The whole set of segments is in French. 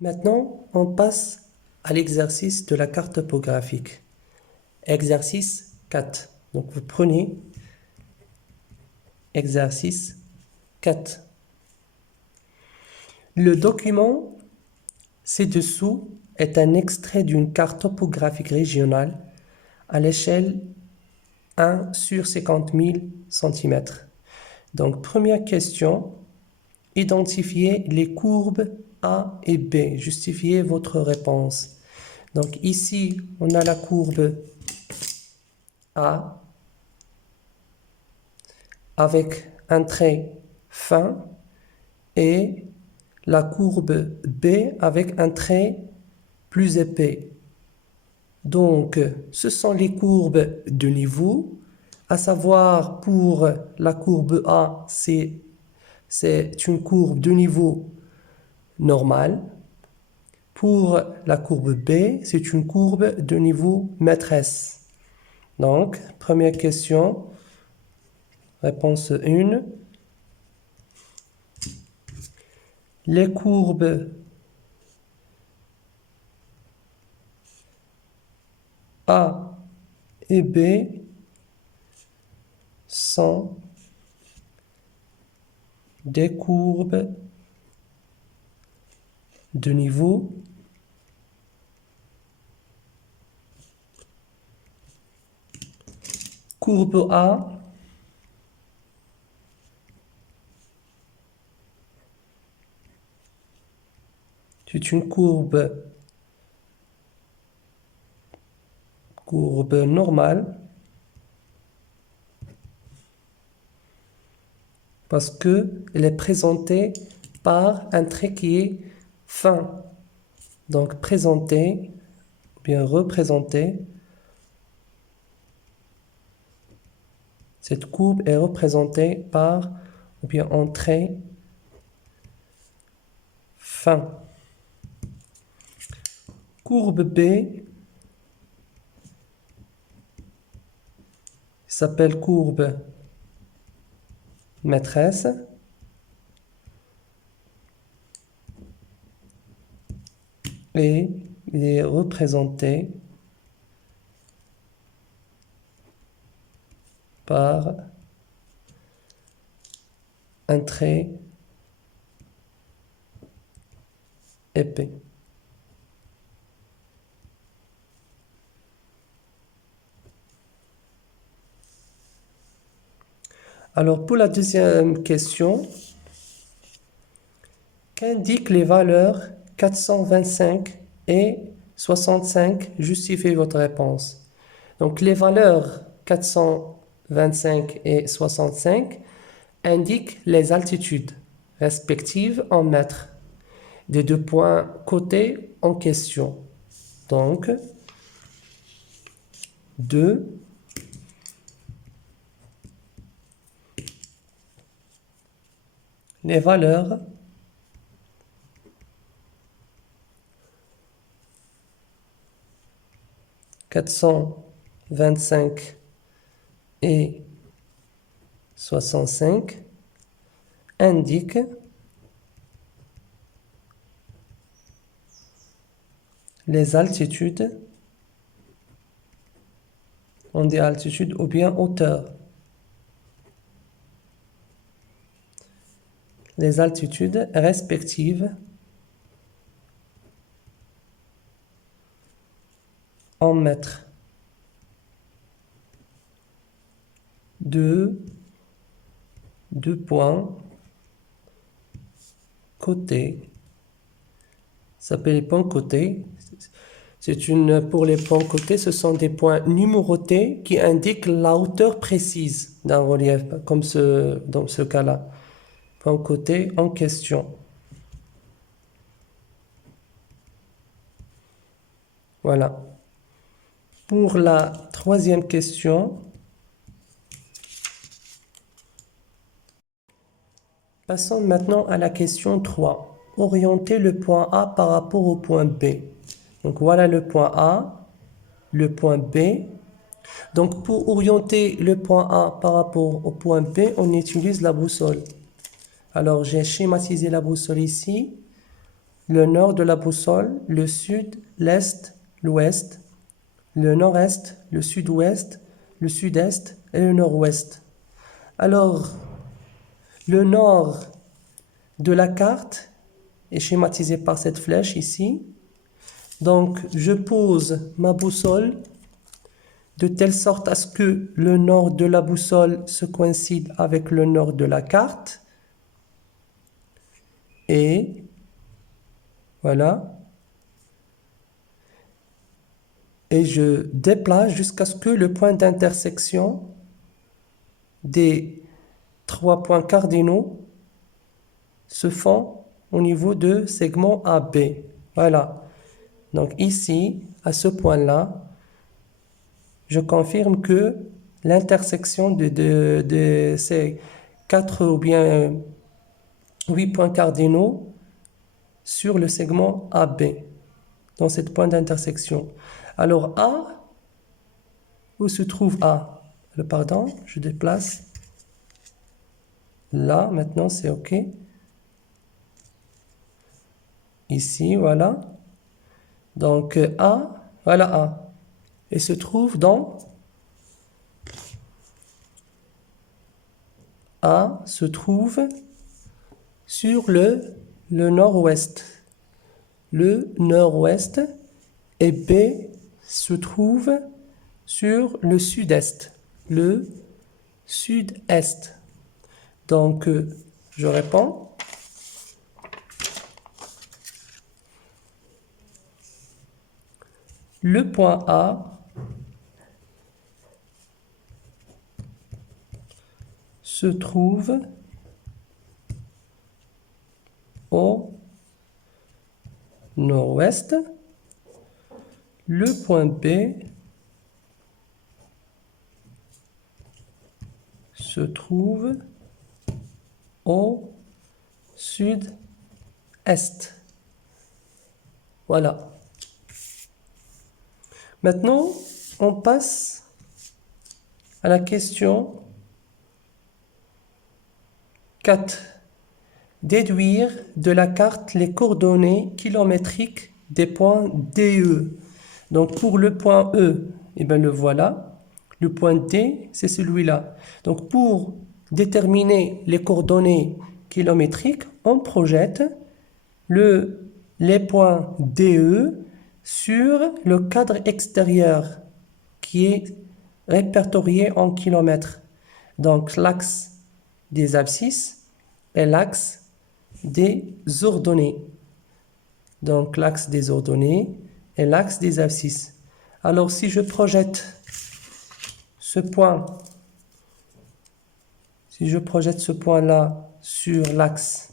Maintenant, on passe à l'exercice de la carte topographique. Exercice 4. Donc vous prenez exercice 4. Le document ci-dessous est un extrait d'une carte topographique régionale à l'échelle 1 sur 50 000 cm. Donc première question, identifiez les courbes A et B. Justifiez votre réponse. Donc ici, on a la courbe A avec un trait fin et la courbe B avec un trait plus épais. Donc, ce sont les courbes de niveau, à savoir pour la courbe A, c'est une courbe de niveau normal. Pour la courbe B, c'est une courbe de niveau maîtresse. Donc, première question, réponse 1. Les courbes A et B sont des courbes de niveau courbe A c'est une courbe normale parce que elle est présentée par un trait qui est fin. Donc présenter, bien représenter, cette courbe est représentée par ou bien un trait fin. Courbe B s'appelle courbe maîtresse. Et il est représenté par un trait épais. Alors pour la deuxième question, qu'indiquent les valeurs 425 et 65? Justifiez votre réponse. Donc les valeurs 425 et 65 indiquent les altitudes respectives en mètres des deux points cotés en question. Donc 2 les valeurs (425) et 65 indiquent les altitudes, on dit altitude ou bien hauteur. Les altitudes respectives en mètres de deux points cotés. Ça s'appelle les points cotés. Pour les points cotés, ce sont des points numérotés qui indiquent la hauteur précise d'un relief, comme dans ce cas-là. Point coté en question. Voilà. Pour la troisième question, passons maintenant à la question 3. Orienter le point A par rapport au point B. Donc voilà le point A, le point B. Donc pour orienter le point A par rapport au point B, on utilise la boussole. Alors j'ai schématisé la boussole ici. le nord de la boussole, le sud, l'est, l'ouest, le nord-est, le sud-ouest, le sud-est et le nord-ouest. Alors, le nord de la carte est schématisé par cette flèche ici. Donc, je pose ma boussole de telle sorte à ce que le nord de la boussole se coïncide avec le nord de la carte. Et voilà. Et je déplace jusqu'à ce que le point d'intersection des 3 points cardinaux se font au niveau de segment AB. Voilà. Donc ici, à ce point-là, je confirme que l'intersection de ces 4 ou bien 8 points cardinaux sur le segment AB, dans cette point d'intersection. Alors A, où se trouve A? Pardon, je déplace. Là, maintenant c'est OK. Ici, voilà. Donc A, voilà A. Et se trouve dans A se trouve sur le nord-ouest. Le nord-ouest et B se trouve sur le sud-est. Le sud-est. Donc, je réponds. Le point A se trouve au nord-ouest. Le point B se trouve au sud-est. Voilà. Maintenant, on passe à la question 4. Déduire de la carte les coordonnées kilométriques des points DE. Donc pour le point E, eh bien le voilà. Le point D, c'est celui-là. Donc pour déterminer les coordonnées kilométriques, on projette les points DE sur le cadre extérieur qui est répertorié en kilomètres. Donc l'axe des abscisses et l'axe des ordonnées. Donc l'axe des ordonnées et l'axe des abscisses. Alors si je projette ce point, là sur l'axe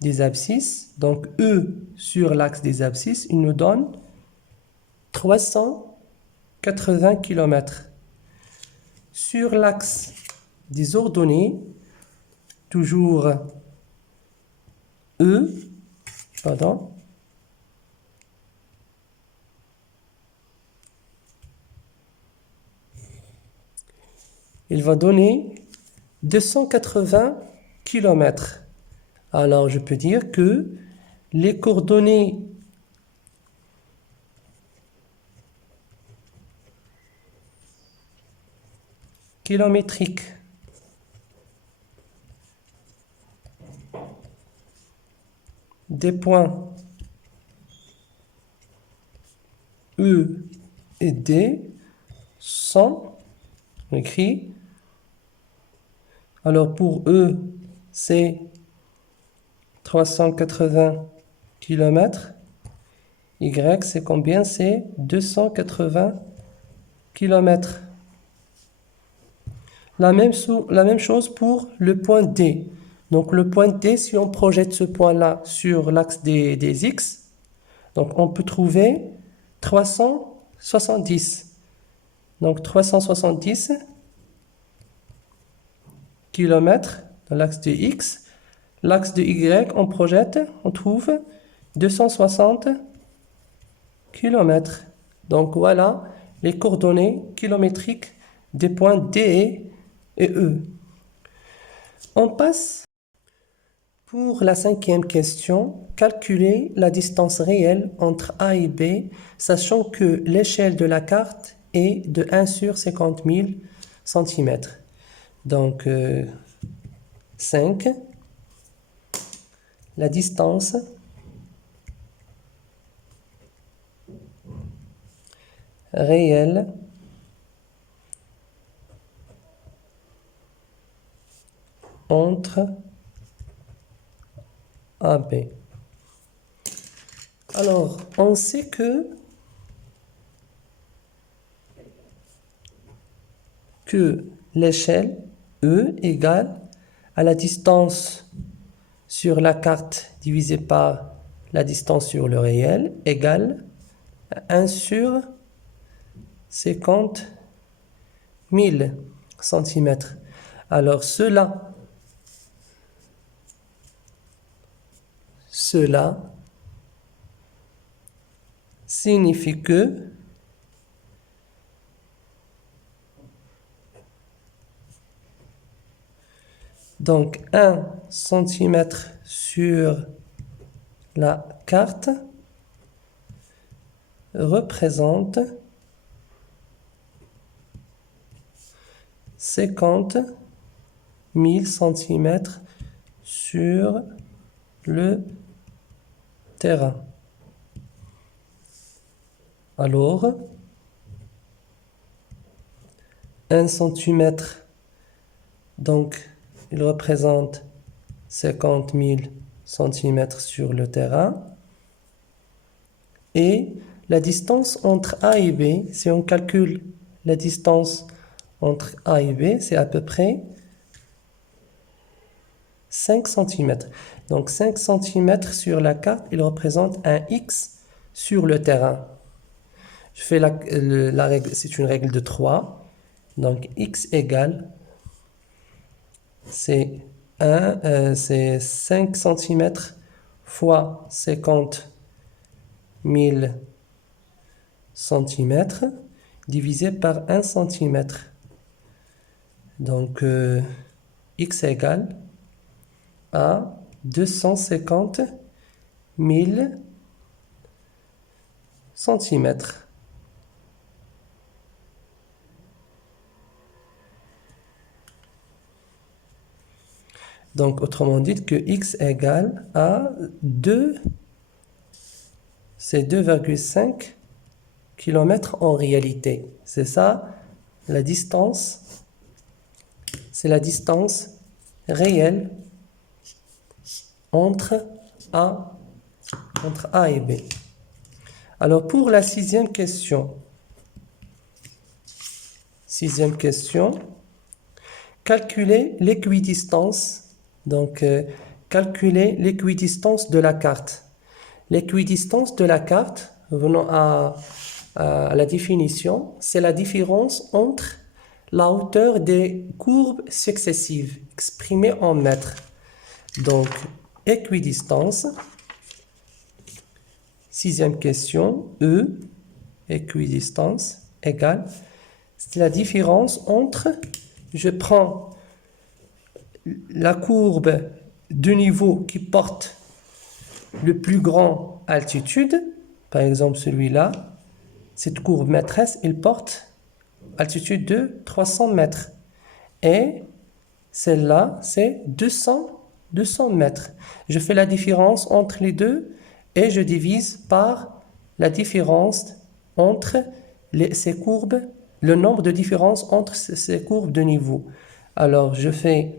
des abscisses, donc E sur l'axe des abscisses, il nous donne 380 km. Sur l'axe des ordonnées, toujours E, pardon, il va donner 280 km. Alors je peux dire que les coordonnées kilométriques des points E et D sont écrits. Alors pour E, c'est 380 km. Y, c'est combien? C'est 280 km. La même chose pour le point D. Donc le point D, si on projette ce point-là sur l'axe des X, donc on peut trouver 370. Donc 370 km dans l'axe de X. L'axe de Y, on projette, on trouve 260 km. Donc voilà les coordonnées kilométriques des points D et E. On passe Pour la cinquième question, calculez la distance réelle entre A et B, sachant que l'échelle de la carte est de 1 sur 50 000 cm. Donc, 5, la distance réelle entre AB. Alors, on sait que l'échelle E égale à la distance sur la carte divisée par la distance sur le réel égale à 1 sur 50 000 cm. Alors cela signifie que donc 1 cm sur la carte représente 50 000 cm sur le terrain. Alors, 1 cm, donc il représente 50 000 cm sur le terrain. Et la distance entre A et B, si on calcule la distance entre A et B, c'est à peu près 5 cm. Donc 5 cm sur la carte, il représente un X sur le terrain. Je fais la règle, c'est une règle de 3. Donc X égale, c'est 5 cm fois 50 000 cm divisé par 1 cm. Donc X égale à 250 000 cm. Donc, autrement dit que X égale à 2,5 km en réalité. C'est ça, la distance, c'est la distance réelle entre A et B. Alors, pour la sixième question, calculer l'équidistance. Donc, calculer l'équidistance de la carte. L'équidistance de la carte, revenons à la définition, c'est la différence entre la hauteur des courbes successives exprimées en mètres. Donc, équidistance, sixième question, E, équidistance, égale, c'est la différence entre, je prends la courbe de niveau qui porte le plus grand altitude, par exemple celui-là, cette courbe maîtresse, il porte altitude de 300 mètres. Et celle-là, c'est 200 mètres. Je fais la différence entre les deux et je divise par la différence entre ces courbes, le nombre de différences entre ces courbes de niveau. Alors, je fais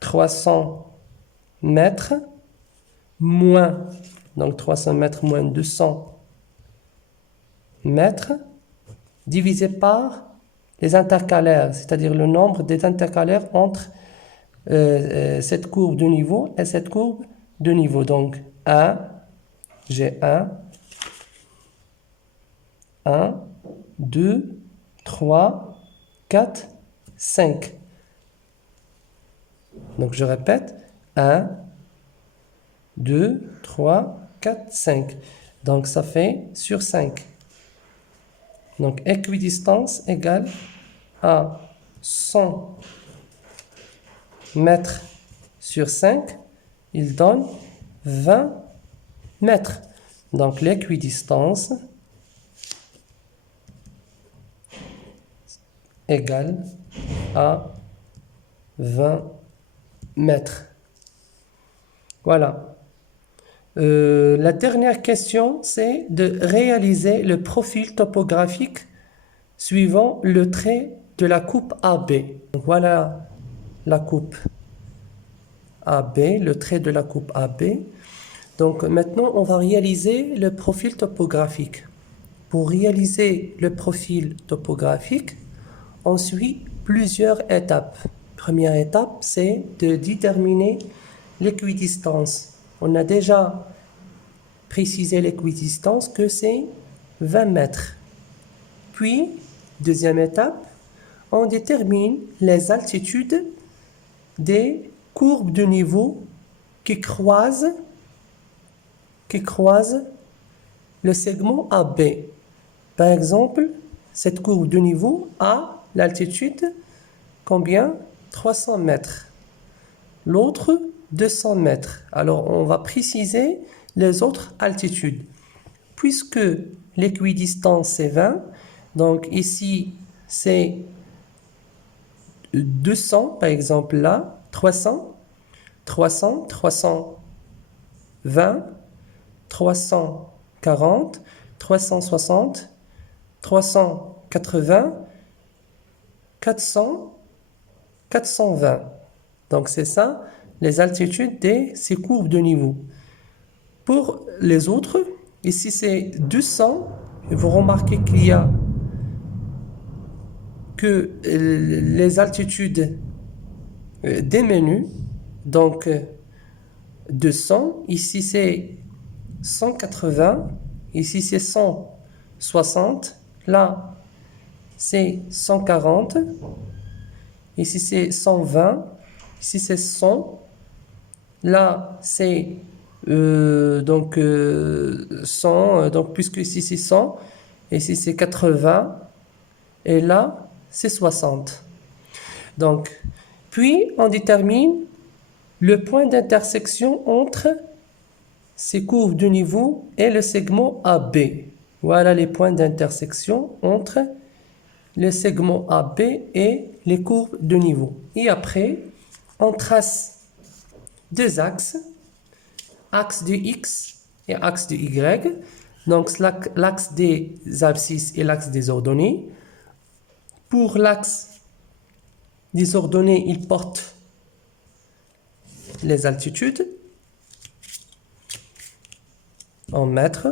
300 mètres moins, donc 300 mètres moins 200 mètres, divisé par les intercalaires, c'est-à-dire le nombre des intercalaires entre cette courbe de niveau et cette courbe de niveau. Donc 1, j'ai 1, 2, 3, 4, 5. Donc je répète, 1, 2, 3, 4, 5. Donc ça fait sur 5. Donc équidistance égale à 100 mètres sur 5. il donne 20 mètres. Donc l'équidistance égale à 20 mètres. Voilà. La dernière question, c'est de réaliser le profil topographique suivant le trait de la coupe AB. Donc, voilà la coupe AB, le trait de la coupe AB. Donc maintenant, on va réaliser le profil topographique. Pour réaliser le profil topographique, on suit plusieurs étapes. Première étape, c'est de déterminer l'équidistance. On a déjà précisé l'équidistance que c'est 20 mètres. Puis, deuxième étape, on détermine les altitudes des courbes de niveau qui croisent le segment AB. Par exemple, cette courbe de niveau a l'altitude combien? 300 mètres. L'autre, 200 mètres. Alors, on va préciser les autres altitudes. Puisque l'équidistance c'est 20, donc ici c'est 200 par exemple là, 300, 300, 320, 340, 360, 380, 400, 420. Donc c'est ça les altitudes de ces courbes de niveau. Pour les autres, ici c'est 200, et vous remarquez qu'il y a que les altitudes diminuent, donc 200, ici c'est 180, ici c'est 160, là c'est 140, ici c'est 120, ici c'est 100, là c'est 100, donc puisque ici c'est 100, ici c'est 80, et là c'est 60. Donc, puis on détermine le point d'intersection entre ces courbes de niveau et le segment AB. Voilà les points d'intersection entre le segment AB et les courbes de niveau. Et après, on trace deux axes, axe de X et axe de Y. Donc l'axe des abscisses et l'axe des ordonnées. Pour l'axe des ordonnées, il porte les altitudes en mètres.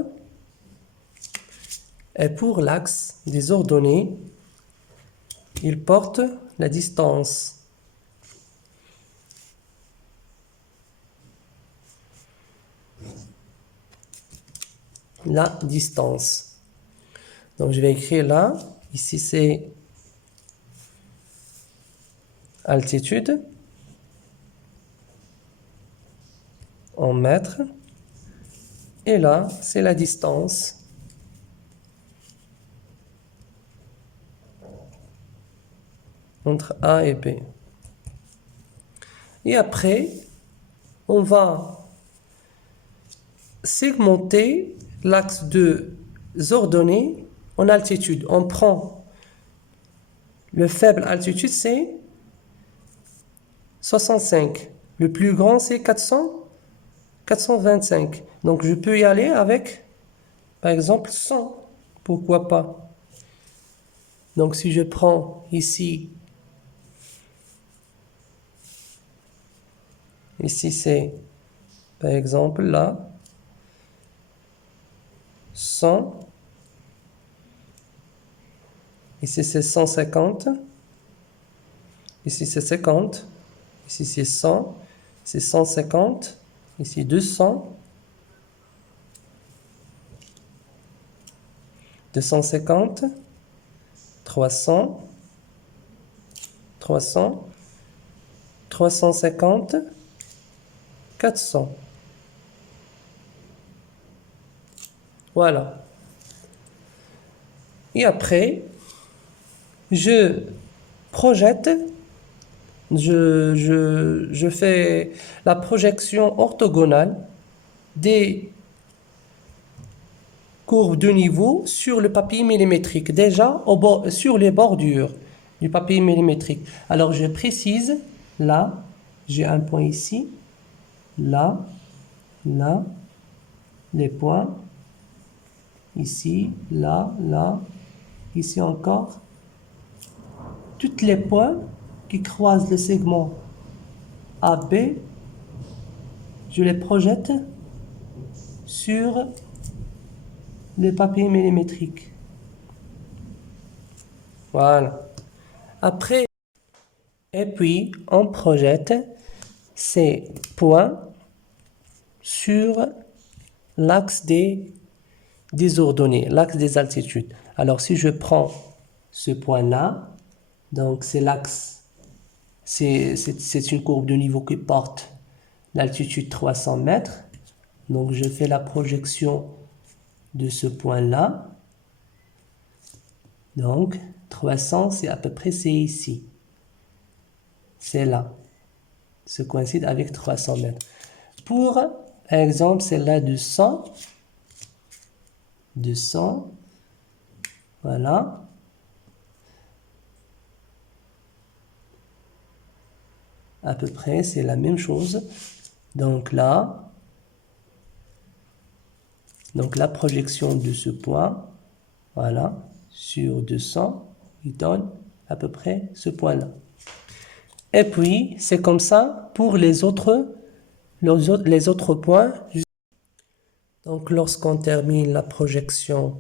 Et pour l'axe des ordonnées, il porte la distance. La distance. Donc je vais écrire là, ici c'est altitude en mètres et là c'est la distance entre A et B. Et après on va segmenter l'axe de ordonnées en altitude. On prend le faible altitude, c'est 65. Le plus grand, c'est 425. Donc, je peux y aller avec, par exemple, 100. Pourquoi pas? Donc, si je prends ici c'est, par exemple, là, 100. Ici, c'est 150. Ici, c'est 50. Ici, c'est 100. C'est 150. Ici, 200. 250. 300. 300. 350. 400. Voilà. Et après, je projette je fais la projection orthogonale des courbes de niveau sur le papier millimétrique, déjà sur les bordures du papier millimétrique. Alors je précise, là, j'ai un point ici, là, là, les points, ici, là, là, ici encore. Tous les points qui croisent le segment AB, je les projette sur le papier millimétrique. Voilà. Après, et puis on projette ces points sur l'axe des ordonnées, l'axe des altitudes. Alors si je prends ce point-là, donc c'est l'axe, c'est une courbe de niveau qui porte l'altitude 300 mètres. Donc je fais la projection de ce point-là. Donc 300, c'est à peu près, c'est ici. C'est là. Ça coïncide avec 300 mètres. Pour exemple, celle-là de 100. 200. Voilà. À peu près, c'est la même chose. Donc là, donc la projection de ce point, voilà, sur 200, il donne à peu près ce point-là. Et puis, c'est comme ça pour les autres points. Donc, lorsqu'on termine la projection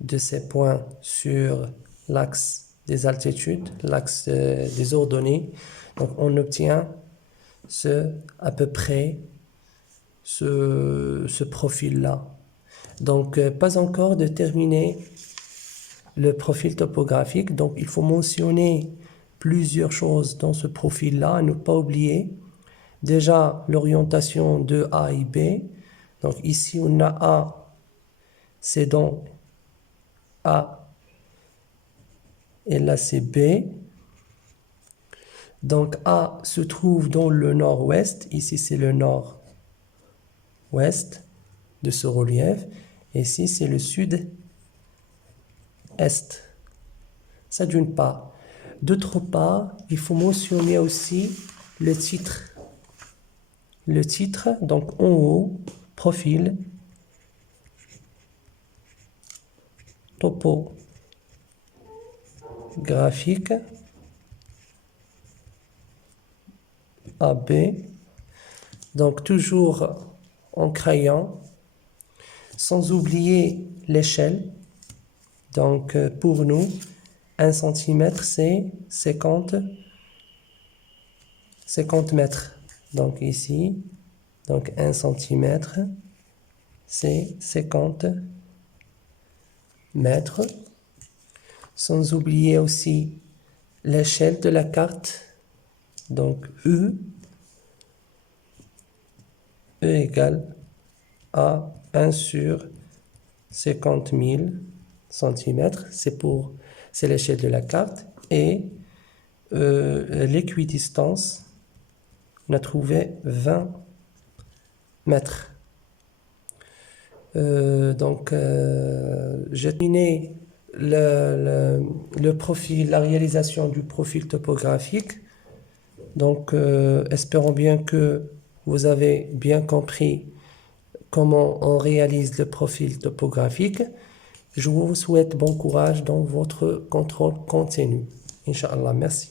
de ces points sur l'axe des altitudes, l'axe des ordonnées, donc on obtient à peu près ce profil-là. Donc, pas encore de terminer le profil topographique. Donc, il faut mentionner plusieurs choses dans ce profil-là, à ne pas oublier. Déjà, l'orientation de A et B. Donc, ici, on a A, c'est dans A, et là, c'est B. Donc, A se trouve dans le nord-ouest. Ici, c'est le nord-ouest de ce relief. Et ici, c'est le sud-est. Ça, d'une part. D'autre part, il faut mentionner aussi le titre. Le titre, donc en haut, profil, topographique, AB. Donc toujours en crayon, sans oublier l'échelle. Donc pour nous, 1 cm, c'est 50 mètres. Donc ici, donc 1 cm, c'est 50 mètres. Sans oublier aussi l'échelle de la carte. Donc E égale à 1 sur 50 000 cm. C'est l'échelle de la carte. Et l'équidistance, on a trouvé 20 mètres. J'ai terminé le profil, la réalisation du profil topographique. Donc, espérons bien que vous avez bien compris comment on réalise le profil topographique. Je vous souhaite bon courage dans votre contrôle continu. Inch'Allah, merci.